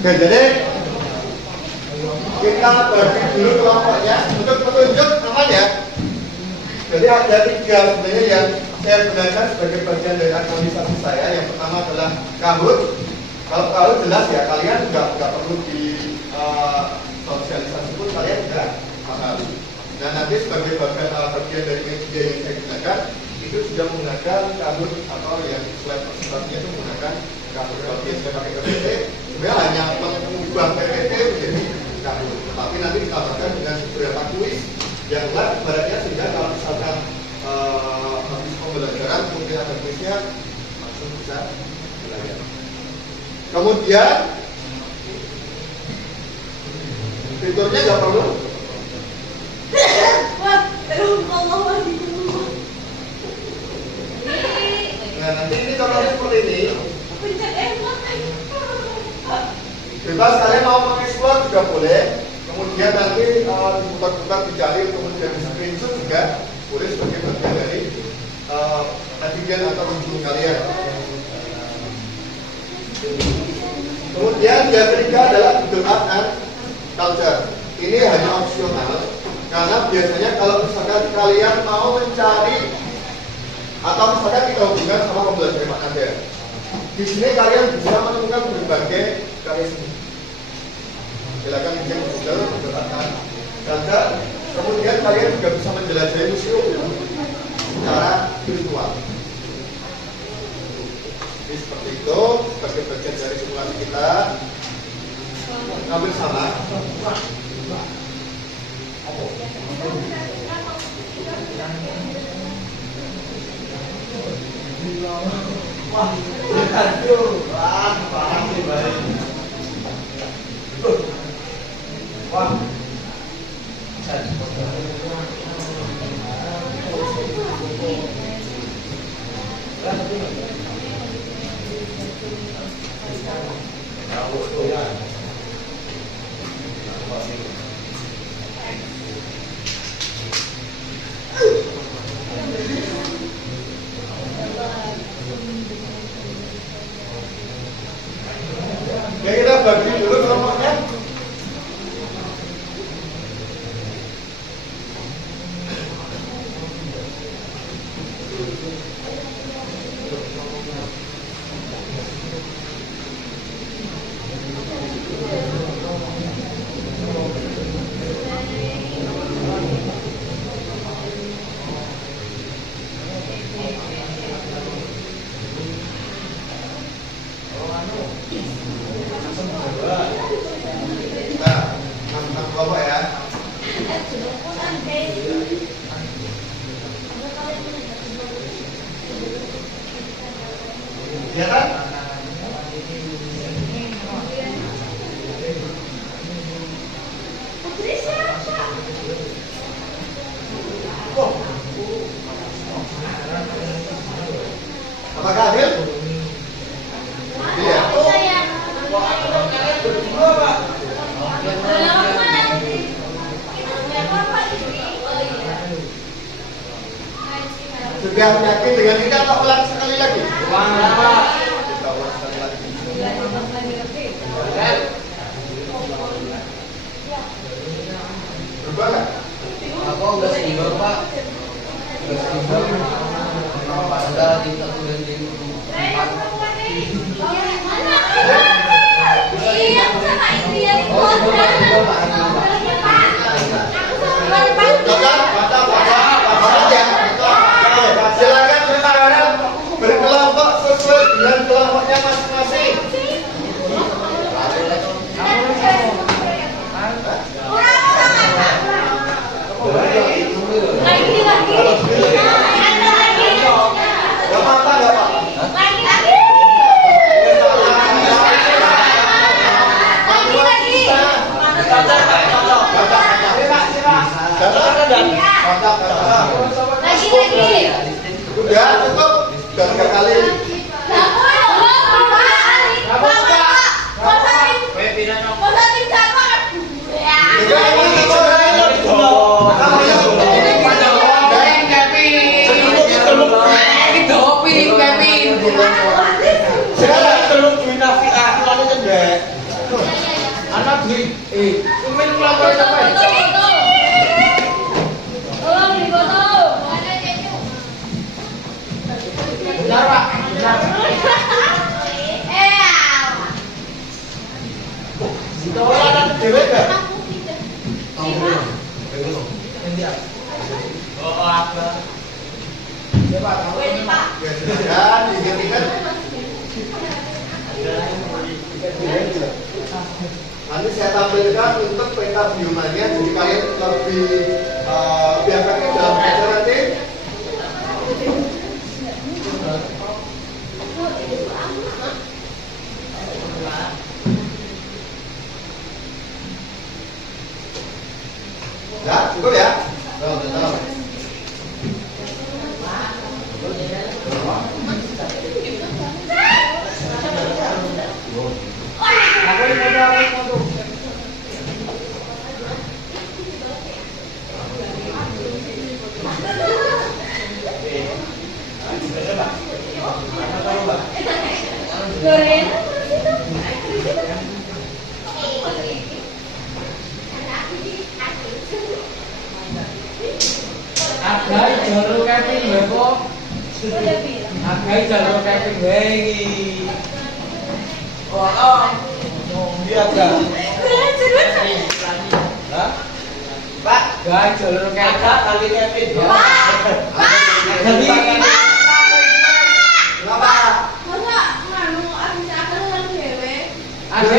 Oke, jadi kita bagi dulu kelompoknya untuk petunjuk aman ya. Jadi ada 3 sebenarnya yang saya gunakan sebagai bagian dari aktualisasi saya. Yang pertama adalah Kahoot. Kalau Kahoot jelas ya, kalian nggak perlu di sosialisasi pun kalian sudah paham. Nah nanti sebagai bagian dari media yang saya gunakan itu sudah menggunakan Kahoot atau yang slide presentasinya itu menggunakan Kahoot. Kalau biasanya pakai PPT, sebenarnya hanya mengubah PPT menjadi Kahoot. Tapi nanti ditambahkan dengan beberapa kuis yang lain ibaratnya, sehingga kalau misalkan habis pembelajaran kemudian ada kuisnya langsung bisa belajar. Kemudian fiturnya nggak perlu. Nah nanti ini contohnya seperti ini. Bebas kalian mau mengeksplor juga boleh. Kemudian nanti diputar-putar dicari, kemudian di screenshot juga boleh sebagai bagian dari adegan atau ujung kalian. Kemudian yang ketiga adalah Google Art and Culture. Ini hanya opsional karena biasanya kalau misalkan kalian mau mencari atau misalkan kita hubungkan sama pembelajaran Pak Nader, di sini kalian bisa menemukan berbagai karya seni. Silakan cek Google Art and Culture. Kemudian kalian juga bisa menjelajahi museum secara virtual. Jadi seperti itu, sebagai bagian dari simulasi kita ngambil sama. Wah, aduh, parah sih baik. Wah, ya kita bagi dulu kelompoknya. Ya kan? Apakah adil? Iya. Sudah yakin dengan ini atau ulang sekali lagi? Ulang apa? Kita ulang sekali lagi. Berubah nggak? Apa udah seimbang Pak? Udah seimbang. Pada kita sudah di Silakan sekarang berkelompok sesuai dengan kelompoknya masing-masing. Gak apa-apa, gak apa-apa. Lagi. Anak beli, kumin ngelaporin apa? Tolong di foto. Benar Pak, benar. Itu orang anak dewe gak? Oh, apa? Ya Pak, Ya silakan, ingat-ingat. Nanti saya tampilkan untuk peta biomanya, jadi kalian lebih efektif dalam belajar nanti. Ya, cukup ya? Betul. Lorena. Agai jalur camping Bebo. Agai jalur camping iki. Oh, biar gak. Hah? Pak, gai jalur camping kali camping. Jadi Kenapa? ada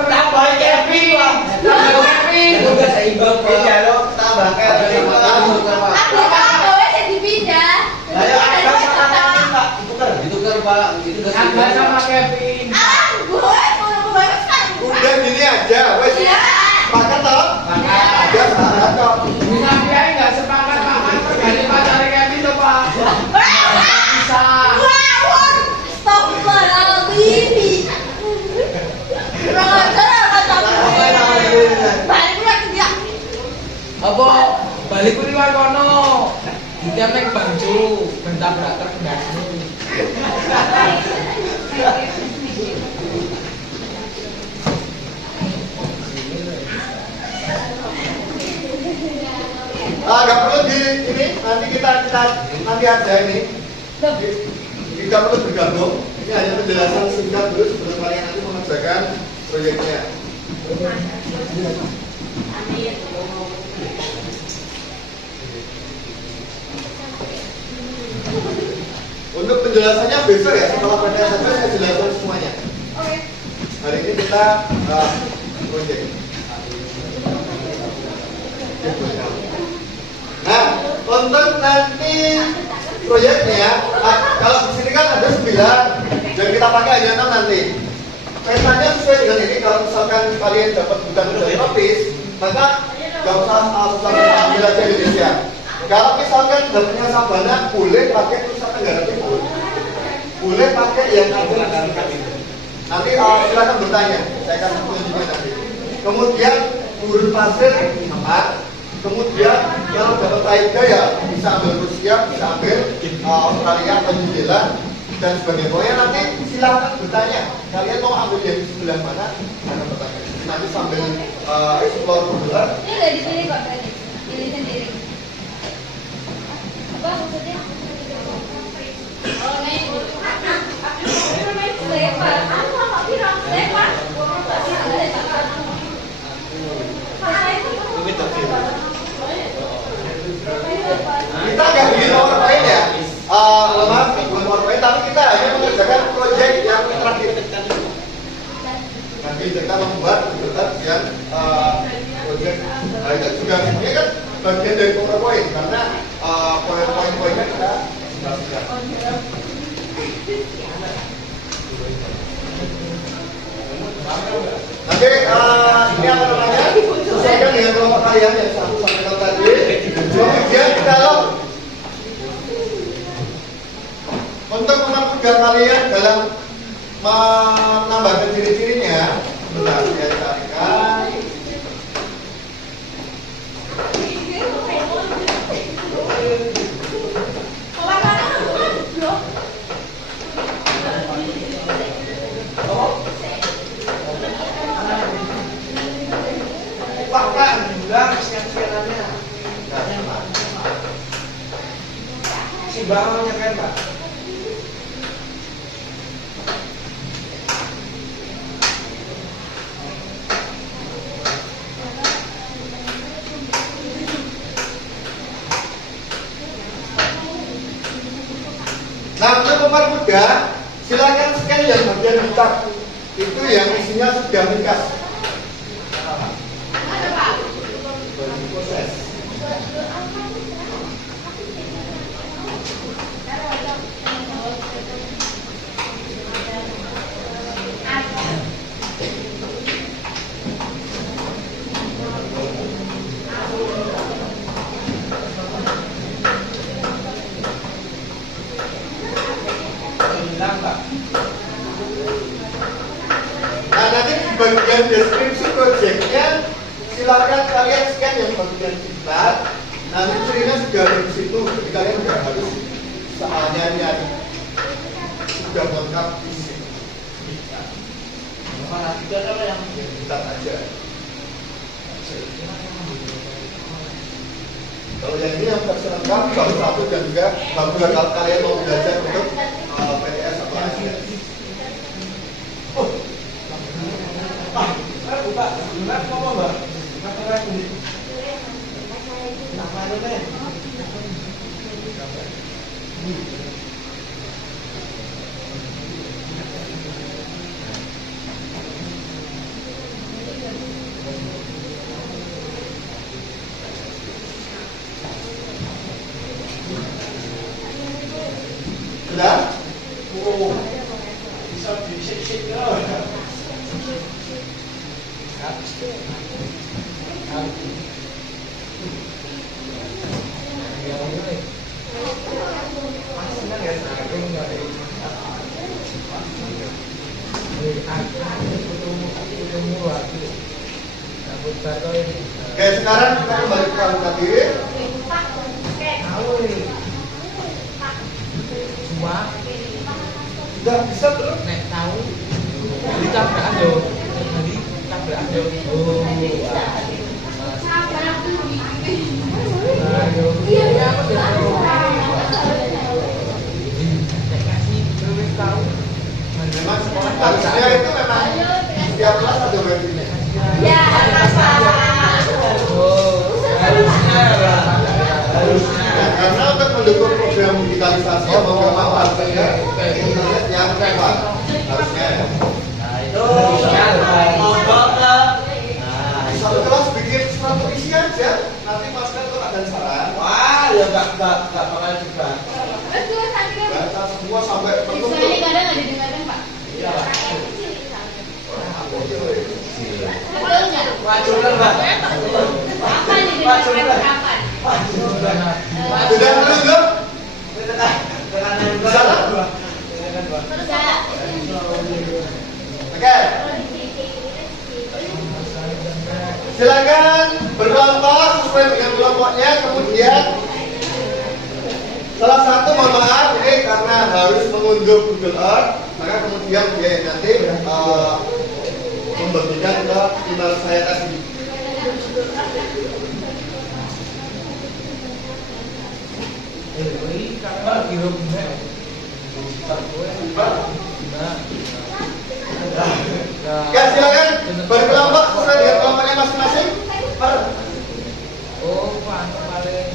tambah camping Pak. Tambah camping. Udah seimbang Pak. Iya lo, tambah kayak Ditukar Pak, itu Agai sama Kevin. udah gini aja, wes. Sepakat toh? Ada sepakat kok. Bisa biaya nggak sepakat Pak? Ganti pacarnya Kevin tuh Pak. Bisa. Apa balik kuwi wae kono. Dia neng banju, bentabrak truk ndasmu. Nggak perlu di ini, nanti kita nanti aja ini. Tidak perlu bergabung. Ini hanya penjelasan singkat dulu sebelum kalian nanti mengerjakan proyeknya. Untuk penjelasannya besok ya, setelah PTSP saya jelaskan semuanya. Hari ini kita proyek. Nah, untuk nanti proyeknya, kalau di sini kan ada 9 dan kita pakai hanya 6 nanti. Petanya sesuai dengan ini. Kalau misalkan kalian dapat bukan dari office, maka nggak usah ambil aja Indonesia. Kalau misalkan dapatnya Sabana, boleh pakai Nusa Tenggara Timur, boleh pakai yang ada. Nanti silakan bertanya, saya akan tunjukkan nanti. Kemudian gurun pasir sama. Kemudian kalau dapat Taiga ya bisa ambil Rusia, bisa ambil Australia atau New Zealand dan sebagainya. Pokoknya nanti silakan bertanya. Kalian mau ambil yang di sebelah mana? Akan bertanya. Nanti sambil explore dulu. Ini udah di sini kok tadi. Pilih sendiri. Apa maksudnya? Oh, naik. Lempar. Lempar. Kita nggak bikin PowerPoint ya, maaf, bukan PowerPoint, tapi kita hanya mengerjakan proyek yang terakhir. Nanti kita membuat yang proyek, itu juga ini kan bagian dari PowerPoint karena poin-poinnya kita sudah. Nanti ini apa namanya? Sesuaikan dengan kelompok kalian yang satu sampaikan tadi. Kemudian kalau untuk mempermudah kalian dalam menambahkan ciri-cirinya, bentar saya carikan. bawahnya kan Pak. Nah, untuk mempermudah, silakan scan yang bagian hitam. Itu yang isinya sudah ringkas. Ada Pak. Proses. Hilang Pak. Nah, nanti di bagian deskripsi projectnya silakan kalian scan yang bagian hitam. Nanti cirinya sudah ada di situ. Jadi kalian nggak harus soalnya nyari. Sudah lengkap di sini. Mana juga ada yang Hitam aja. Kalau yang ini yang versi lengkap, baru satu dan juga bagus kalau kalian mau belajar untuk PTS atau ASN. buka. Buka apa Mbak? Buka lagi. Nama itu deh. Sudah? Oh, bisa di-shake kalau. Oke, sekarang kita kembali ke kamu tadi. Cuma Sudah bisa belum? nek tahu ditabrak aja. Jadi tabrak aja. Oh. Ayo. Iya, apa dia? Nek kasih terus tahu. Memang harusnya itu memang setiap kelas ada webinnya. Ya, Pak. Oh, harusnya Pak. Harusnya. Nah, karena untuk mendukung program digitalisasi mau nggak mau harusnya internet yang cepat harusnya. Nah, itu mogok ke. Nah, Satu kelas bikin suatu isi aja. Nanti pas kalau ada saran, wah, ya enggak bakal juga. Betul, tadi kan. baca semua sampai penuh. Misalnya kadang nggak didengarkan, Pak. Iya, Pak. Betul nggak? Wajulan, Pak. Kapan didengarkan? Kapan? Wajulan. Sudah belum? Bisa. Oke. Silakan berkelompok sesuai dengan kelompoknya. Kemudian salah satu mohon maaf ini karena harus mengunduh Google Earth, maka kemudian dia nanti membagikan ke email saya tadi. Ya silakan berkelompok sesuai dengan kelompoknya masing-masing. Oh, paling